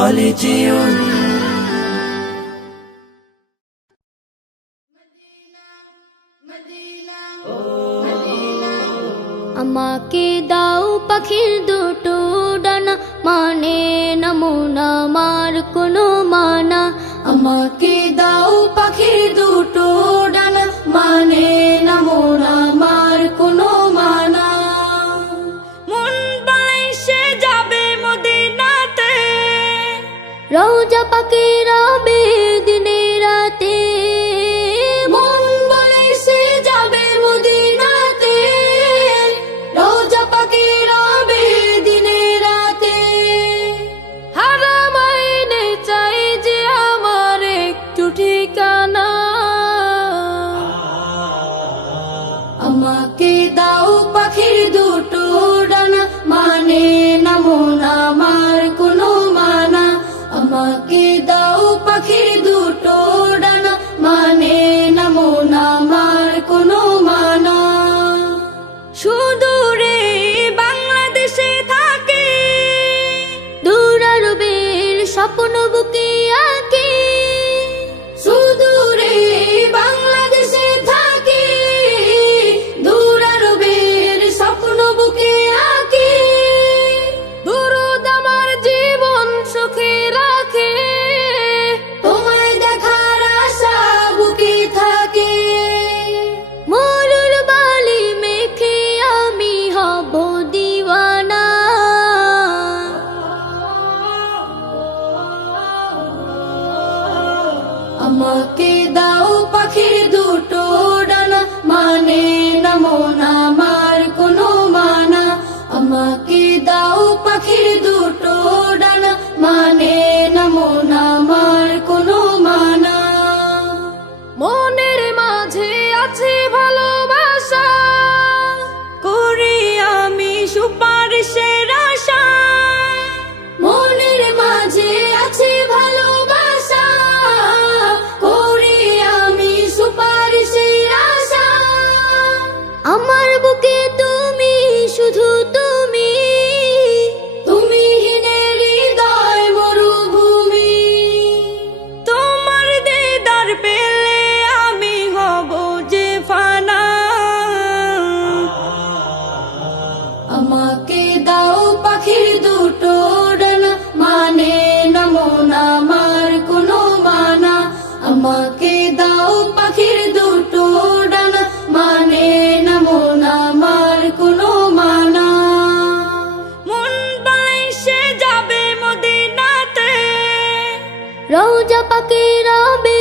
خالدون আমাকে দাও পাখির দুটো ডানা, মানে না মন আমার কোনো মানা। আমাকে দাও পাখির দুটো ডানা, মানে না মন আমার কোনো মানা। মন বলে সে যাবে মদিনাতে, রওজা পাকে রবে দিনে রাতে। মন বলে সে যাবে মদিনাতে, রওজা পাকে রবে দিনে রাতে। হারাম আইনে চাই যে আমার একটু ঠিকানা। আমাকে দাও পাখির দুটো ডানা, মানে না মন আমার কোনো মানা। আমাকে দাও পাখির দুটো ডানা, মানে না মন আমার কোনো মানা। সুদূরে বাংলাদেশে থাকে, দূর আরবের স্বপ্ন বুকে আঁকে। সুদূরে বাংলাদেশে থাকে, দূর আরবের স্বপ্ন বুকে আঁকে। দুরুদ আমার জীবন সুখে রাখে, তোমায় দেখার আশা বুকে থাকে। মরুর বালি মেখে আমি হব দিওয়ানা। আমাকে দাও পাখির দুটো ডানা, মানে না মন আমার কোনো মানা। আমাকে দাও পাখির দুটো ডানা, মানে না মন আমার কোনো মানা। মনের মাঝে আছে ভালোবাসা, করি আমি সুপারিশের আশা। মনের মাঝে আছে ভালোবাসা, করি আমি সুপারিশের আশা। আমার বুকে তুমি, শুধু তুমি, তুমি হীনের হৃদয় মরুভূমি। তোমার দিদার পেলে আমি হব যে ফানা। আমাকে দাও পাখির দুটো ডানা, মানে না মন আমার কোনো মানা। আমাকে দাও পাখির দুটো ডানা, মানে না মন আমার কোনো মানা। মন বলে সে যাবে মদিনাতে, রওজা পাকে রবে